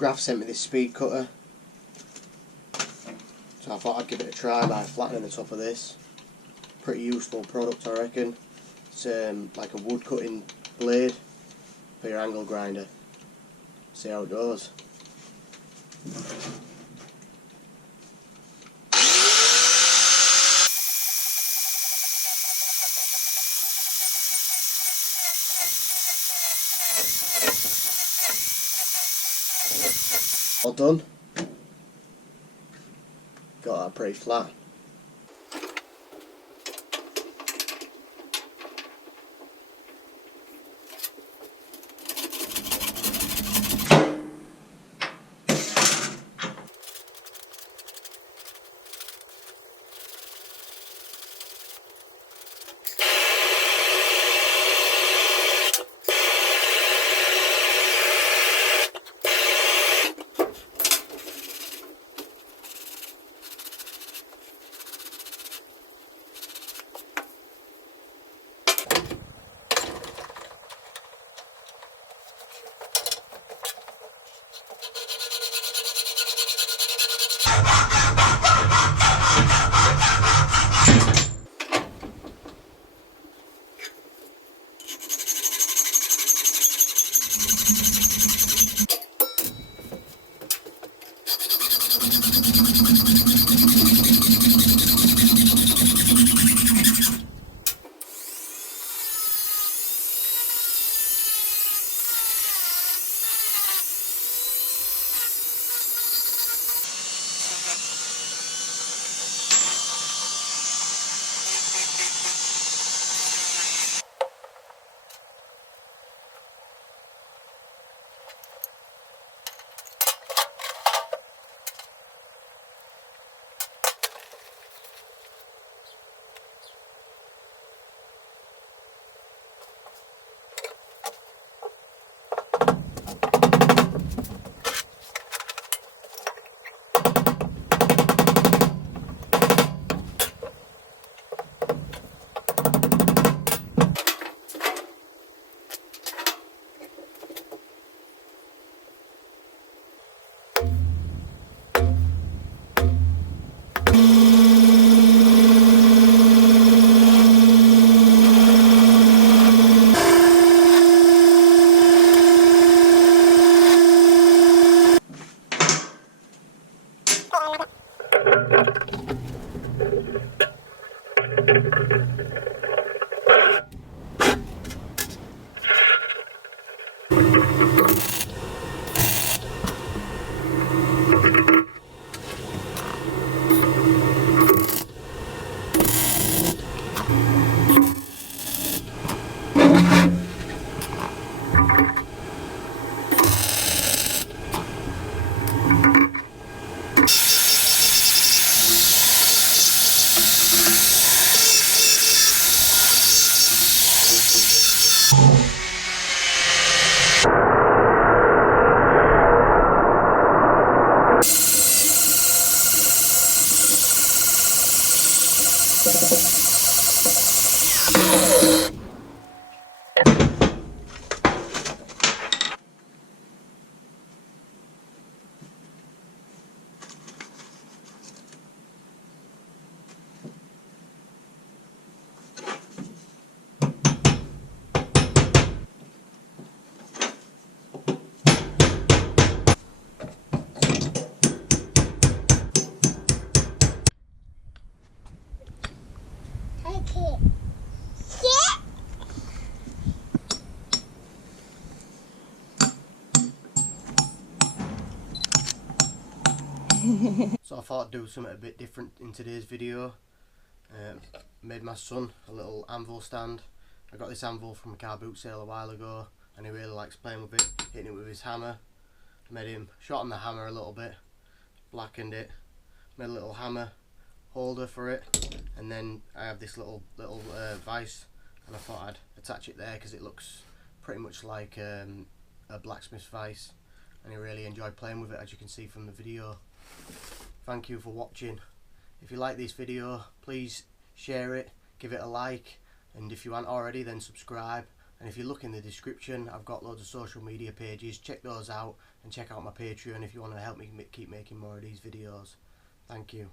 Graf sent me this speed cutter, so I thought I'd give it a try by flattening the top of this. Pretty useful product, I reckon. It's like a wood cutting blade for your angle grinder. See how it goes. All done. Got that pretty flat. So I thought I'd do something a bit different in today's video. Made my son a little anvil stand. I got this anvil from a car boot sale a while ago and he really likes playing with it, hitting it with his hammer. Made him shorten the hammer a little bit, blackened it, made a little hammer holder for it, and then I have this little vise, and I thought I'd attach it there because it looks pretty much like a blacksmith's vise, and I really enjoyed playing with it, as you can see from the video. Thank you for watching. If you like this video, please share it, give it a like, and if you aren't already, then subscribe, And if you look in the description, I've got loads of social media pages. Check those out, and check out my Patreon if you want to help me keep making more of these videos. Thank you.